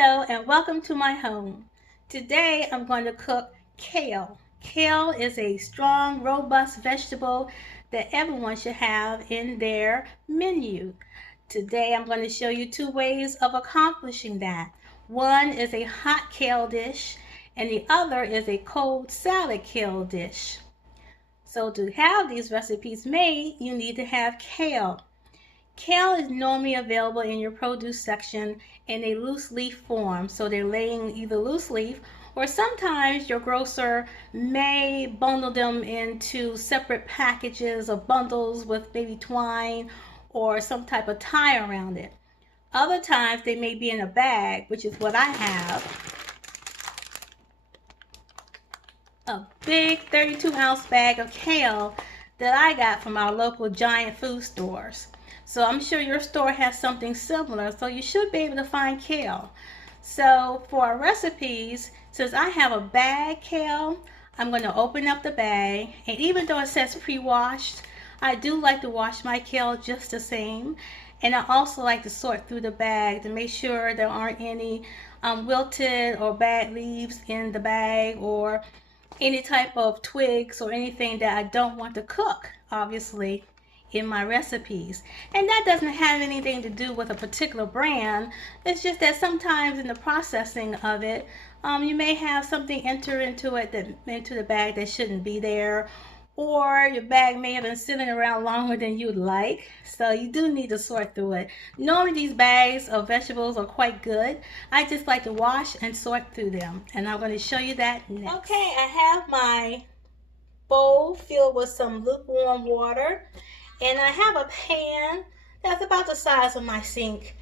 Hello and welcome to my home. Today I'm going to cook kale. Kale is a strong, robust vegetable that everyone should have in their menu. Today I'm going to show you two ways of accomplishing that. One is a hot kale dish and the other is a cold salad kale dish. So to have these recipes made, you need to have kale. Kale is normally available in your produce section in a loose leaf form, so they're laying either loose leaf or sometimes your grocer may bundle them into separate packages or bundles with maybe twine or some type of tie around it. Other times they may be in a bag, which is what I have. A big 32-ounce bag of kale that I got from our local giant food stores. So I'm sure your store has something similar, so you should be able to find kale. So for our recipes, since I have a bag kale, I'm going to open up the bag, and even though it says pre-washed, I do like to wash my kale just the same. And I also like to sort through the bag to make sure there aren't any wilted or bad leaves in the bag or any type of twigs or anything that I don't want to cook, obviously, in my recipes. And that doesn't have anything to do with a particular brand. It's just that sometimes in the processing of it, you may have something enter into the bag that shouldn't be there, or your bag may have been sitting around longer than you'd like, so you do need to sort through it. Normally these bags of vegetables are quite good. I just like to wash and sort through them, and I'm going to show you that next. Okay, I have my bowl filled with some lukewarm water, and I have a pan that's about the size of my sink.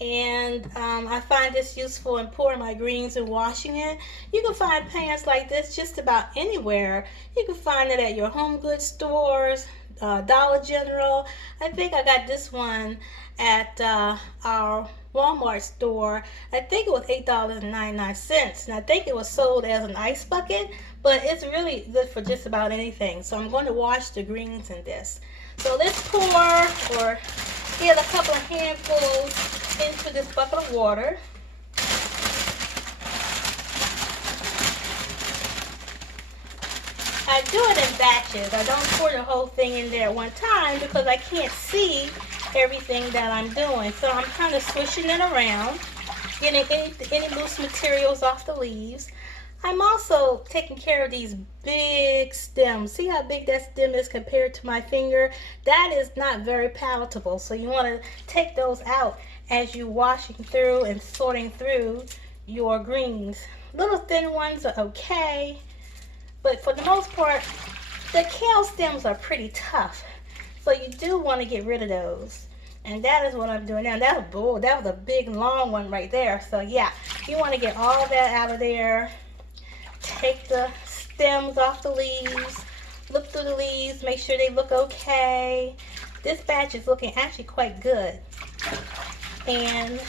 And I find this useful in pouring my greens and washing it. You can find pans like this just about anywhere. You can find it at your home goods stores, Dollar General. I think I got this one at our Walmart store. I think it was $8.99, and I think it was sold as an ice bucket, but it's really good for just about anything. So I'm going to wash the greens in this. So let's pour or get a couple of handfuls into this bucket of water. I do it in batches. I don't pour the whole thing in there at one time because I can't see everything that I'm doing. So I'm kind of swishing it around, getting any loose materials off the leaves. I'm also taking care of these big stems. See how big that stem is compared to my finger? That is not very palatable. So you want to take those out as you're washing through and sorting through your greens. Little thin ones are okay, but for the most part, the kale stems are pretty tough. So you do want to get rid of those. And that is what I'm doing now. That was a big long one right there. So yeah, you want to get all that out of there. Take the stems off the leaves, look through the leaves, make sure they look okay. This batch is looking actually quite good. And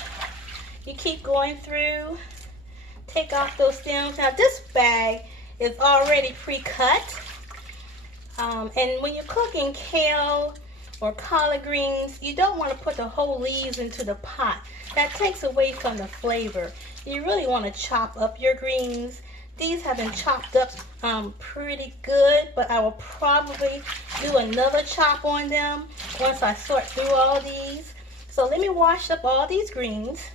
you keep going through, take off those stems. Now this bag is already pre-cut. And when you're cooking kale or collard greens, you don't want to put the whole leaves into the pot. That takes away from the flavor. You really want to chop up your greens. These have been chopped up pretty good, but I will probably do another chop on them once I sort through all these. So let me wash up all these greens,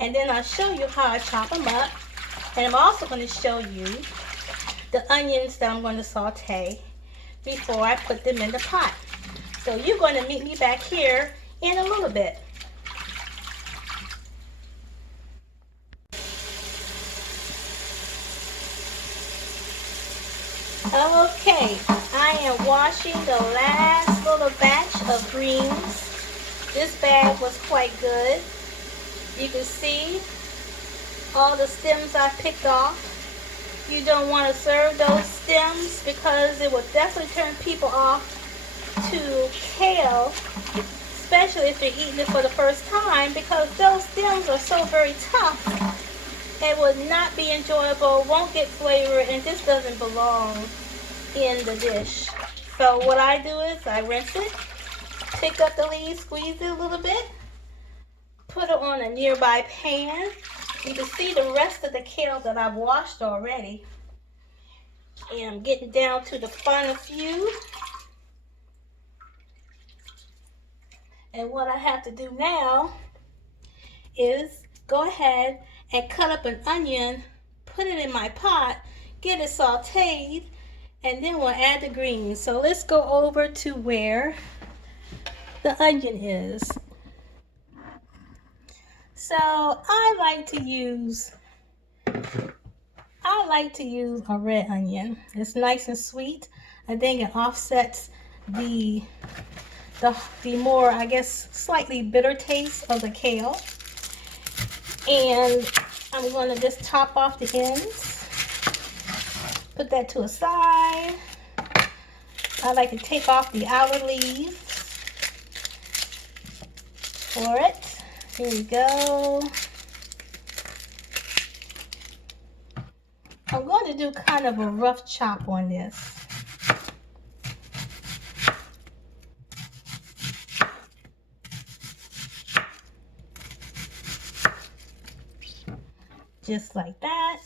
and then I'll show you how I chop them up. And I'm also going to show you the onions that I'm going to saute before I put them in the pot. So you're going to meet me back here in a little bit. Okay, I am washing the last little batch of greens. This bag was quite good. You can see all the stems I picked off. You don't want to serve those stems because it will definitely turn people off to kale, especially if they're eating it for the first time, because those stems are so very tough. It would not be enjoyable, won't get flavor, and this doesn't belong in the dish. So what I do is I rinse it, pick up the leaves, squeeze it a little bit, put it on a nearby pan, You can see the rest of the kale that I've washed already. And I'm getting down to the final few. And what I have to do now is go ahead and cut up an onion, put it in my pot, get it sauteed, and then we'll add the greens. So let's go over to where the onion is. So I like to use a red onion. It's nice and sweet. I think it offsets the more, I guess, slightly bitter taste of the kale. And I'm going to just top off the ends. Put that to a side. I like to take off the outer leaves for it. Here we go. I'm going to do kind of a rough chop on this. Just like that.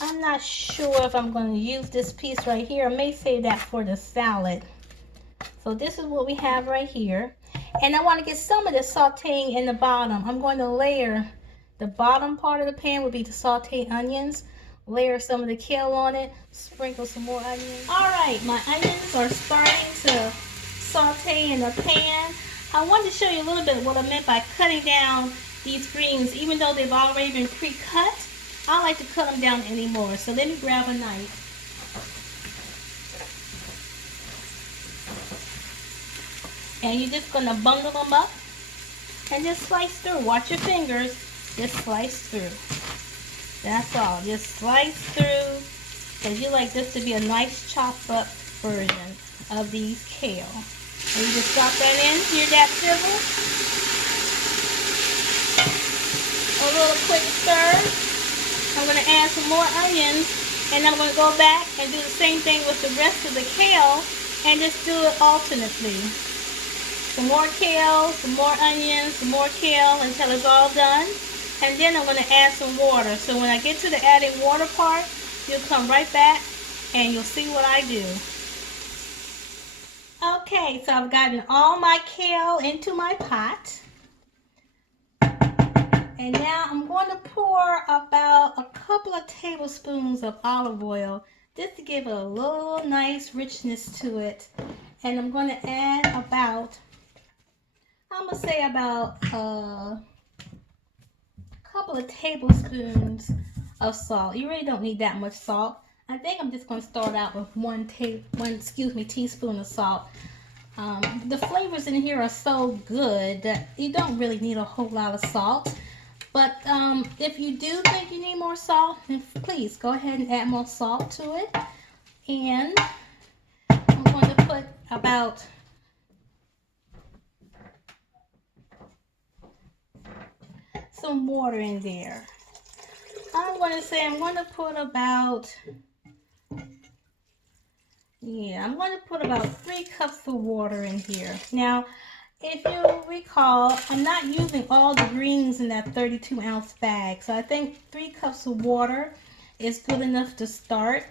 I'm not sure if I'm going to use this piece right here. I may save that for the salad. So this is what we have right here. And I want to get some of the sauteing in the bottom. I'm going to layer the bottom part of the pan would be the sauteed onions. Layer some of the kale on it. Sprinkle some more onions. Alright, my onions are starting to saute in the pan. I wanted to show you a little bit what I meant by cutting down these greens. Even though they've already been pre-cut, I don't like to cut them down anymore. So let me grab a knife. And you're just going to bundle them up and just slice through. Watch your fingers. Just slice through. That's all. Just slice through, because you like this to be a nice chopped up version of these kale. And you just drop that in. Hear that sizzle? A little quick stir. I'm going to add some more onions, and I'm going to go back and do the same thing with the rest of the kale, and just do it alternately. Some more kale, some more onions, some more kale until it's all done. And then I'm going to add some water. So when I get to the adding water part, you'll come right back and you'll see what I do. Okay, so I've gotten all my kale into my pot. And now I'm going to pour about a couple of tablespoons of olive oil just to give it a little nice richness to it. And I'm going to add about, I'm going to say about a couple of tablespoons of salt. You really don't need that much salt. I think I'm just going to start out with one teaspoon of salt. The flavors in here are so good that you don't really need a whole lot of salt. But if you do think you need more salt, then please go ahead and add more salt to it. And I'm going to put about some water in there. I'm going to put about, I'm going to put about 3 cups of water in here. Now, if you recall, I'm not using all the greens in that 32-ounce bag. So I think 3 cups of water is good enough to start.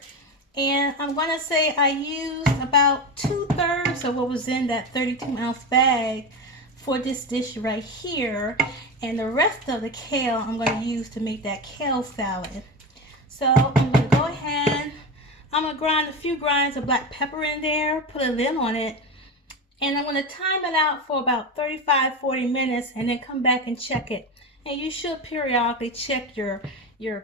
And I'm going to say I used about 2/3 of what was in that 32-ounce bag for this dish right here. And the rest of the kale I'm going to use to make that kale salad. So I'm going to go ahead, I'm going to grind a few grinds of black pepper in there, put a lid on it, and I'm going to time it out for about 35-40 minutes and then come back and check it. And you should periodically check your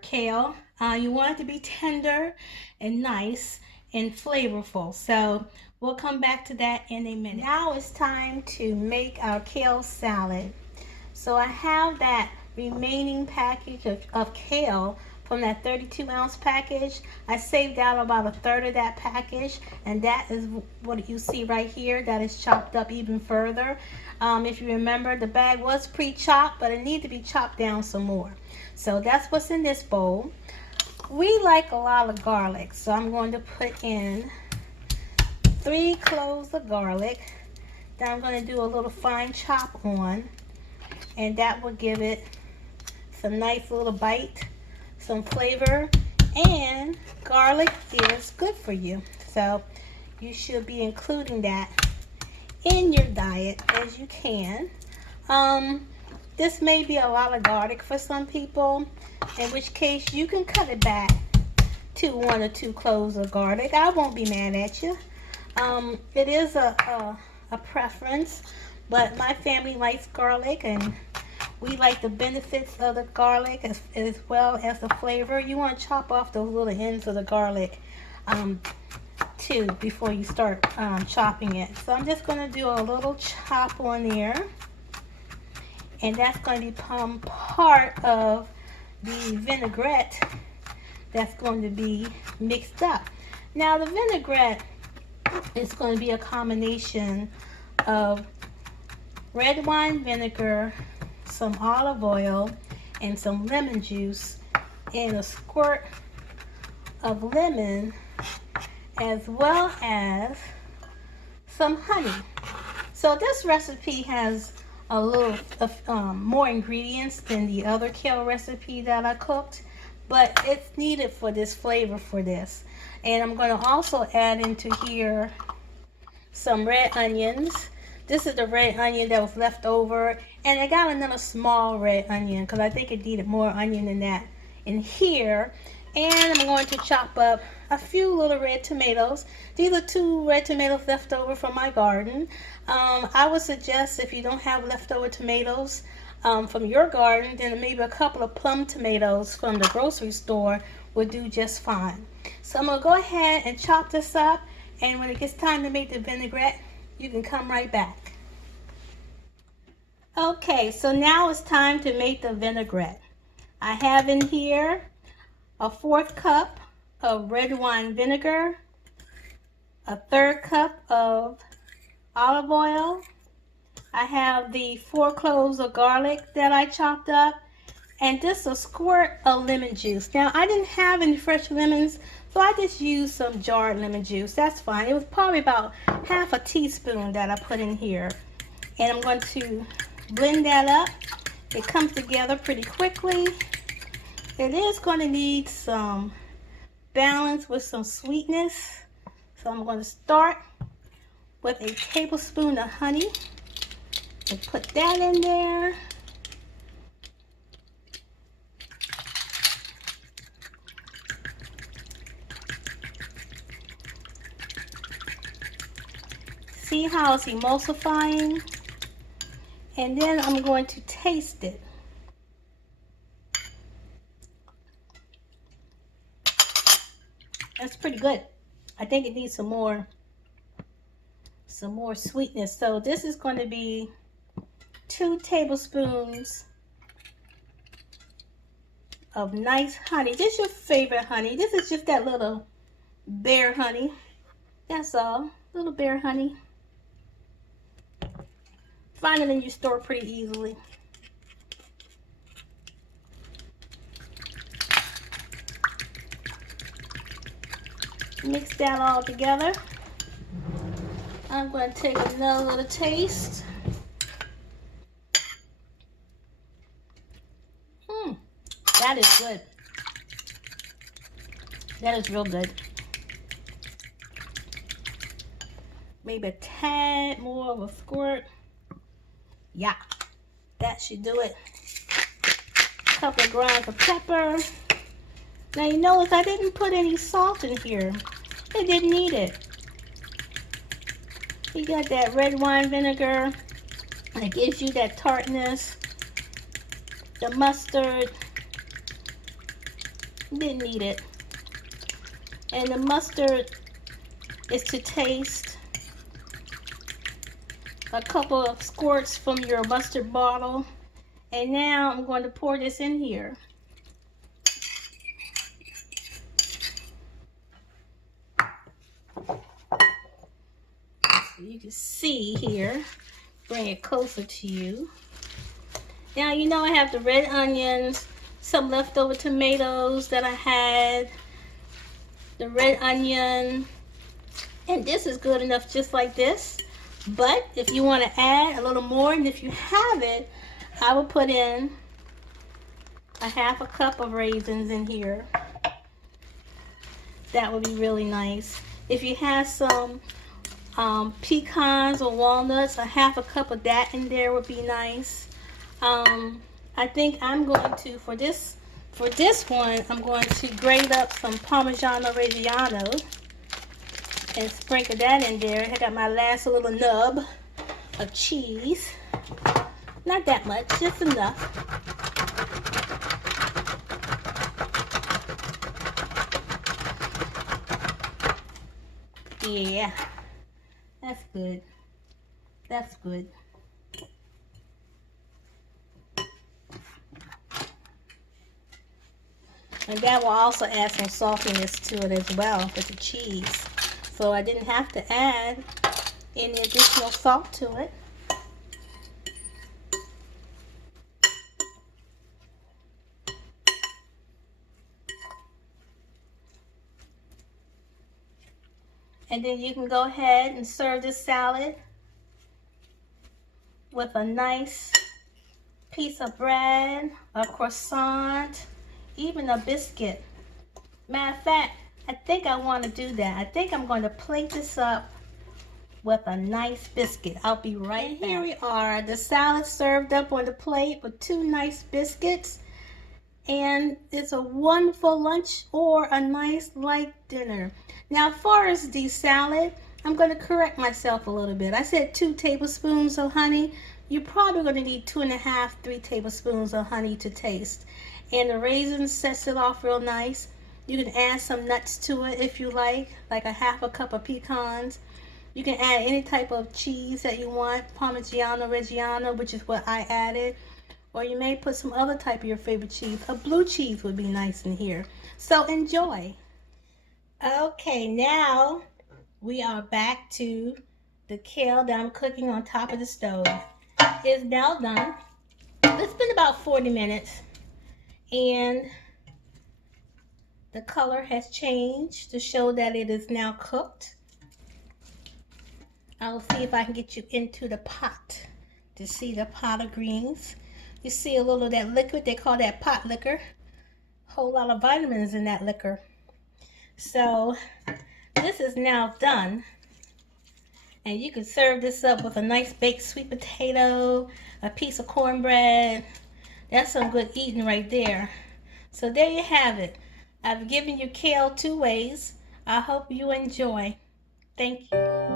kale. You want it to be tender and nice and flavorful. So we'll come back to that in a minute. Now it's time to make our kale salad. So I have that remaining package of kale from that 32-ounce package. I saved out about 1/3 of that package, and that is what you see right here. That is chopped up even further. If you remember, the bag was pre-chopped, but it needs to be chopped down some more. So that's what's in this bowl. We like a lot of garlic, so I'm going to put in 3 cloves of garlic. that I'm going to do a little fine chop on, and that will give it some nice little bite, some flavor, and garlic is good for you. So you should be including that in your diet as you can. This may be a lot of garlic for some people, in which case you can cut it back to 1 or 2 cloves of garlic. I won't be mad at you. It is a preference, but my family likes garlic, and we like the benefits of the garlic as well as the flavor. You want to chop off those little ends of the garlic too before you start chopping it. So I'm just going to do a little chop on there, and that's going to become part of the vinaigrette that's going to be mixed up. Now the vinaigrette is going to be a combination of red wine vinegar, some olive oil, and some lemon juice, and a squirt of lemon, as well as some honey. So this recipe has a little more ingredients than the other kale recipe that I cooked, but it's needed for this flavor for this. And I'm going to also add into here some red onions. This is the red onion that was left over, and I got another small red onion because I think it needed more onion than that in here. And I'm going to chop up a few little red tomatoes. These are 2 red tomatoes left over from my garden. I would suggest, if you don't have leftover tomatoes from your garden, then maybe a couple of plum tomatoes from the grocery store would do just fine. So I'm going to go ahead and chop this up, and when it gets time to make the vinaigrette, you can come right back. Okay, so now it's time to make the vinaigrette. I have in here a 1/4 cup of red wine vinegar, a 1/3 cup of olive oil. I have the 4 cloves of garlic that I chopped up, and just a squirt of lemon juice. Now I didn't have any fresh lemons, so I just used some jarred lemon juice. That's fine. It was probably about 1/2 teaspoon that I put in here, and I'm going to blend that up. It comes together pretty quickly. It is going to need some balance with some sweetness, so I'm going to start with a tablespoon of honey and put that in there. See how it's emulsifying? And then I'm going to taste it. That's pretty good. I think it needs some more sweetness. So this is going to be 2 tablespoons of nice honey. This is your favorite honey. This is just that little bear honey. That's all. Little bear honey. Find it in your store pretty easily. Mix that all together. I'm going to take another little taste. That is good. That is real good. Maybe a tad more of a squirt. Yeah, that should do it. A couple of grounds of pepper. Now you notice I didn't put any salt in here. I didn't need it. You got that red wine vinegar that gives you that tartness. The mustard, didn't need it. And the mustard is to taste. A couple of squirts from your mustard bottle. And now I'm going to pour this in here. So you can see here, bring it closer to you. Now you know I have the red onions, some leftover tomatoes that I had, the red onion, and this is good enough just like this. But if you want to add a little more, and if you have it, I will put in a half a cup of raisins in here. That would be really nice. If you have some pecans or walnuts, a half a cup of that in there would be nice. I think I'm going to, for this one, I'm going to grate up some Parmigiano Reggiano and sprinkle that in there. I got my last little nub of cheese. Not that much, just enough. Yeah, that's good. That's good. And that will also add some saltiness to it as well with the cheese. So I didn't have to add any additional salt to it. And then you can go ahead and serve this salad with a nice piece of bread, a croissant, even a biscuit. Matter of fact, I think I want to do that. I think I'm going to plate this up with a nice biscuit. I'll be right back. Here we are, the salad served up on the plate with 2 nice biscuits. And it's a wonderful lunch or a nice light dinner. Now, as far as the salad, I'm going to correct myself a little bit. I said 2 tablespoons of honey. You're probably going to need 2.5, 3 tablespoons of honey to taste. And the raisins sets it off real nice. You can add some nuts to it if you like a half a cup of pecans. You can add any type of cheese that you want, Parmigiano Reggiano, which is what I added. Or you may put some other type of your favorite cheese. A blue cheese would be nice in here. So enjoy. Okay, now we are back to the kale that I'm cooking on top of the stove. It's now done. It's been about 40 minutes. And the color has changed to show that it is now cooked. I'll see if I can get you into the pot to see the pot of greens. You see a little of that liquid, they call that pot liquor. Whole lot of vitamins in that liquor. So this is now done. And you can serve this up with a nice baked sweet potato, a piece of cornbread. That's some good eating right there. So there you have it. I've given you kale 2 ways. I hope you enjoy. Thank you.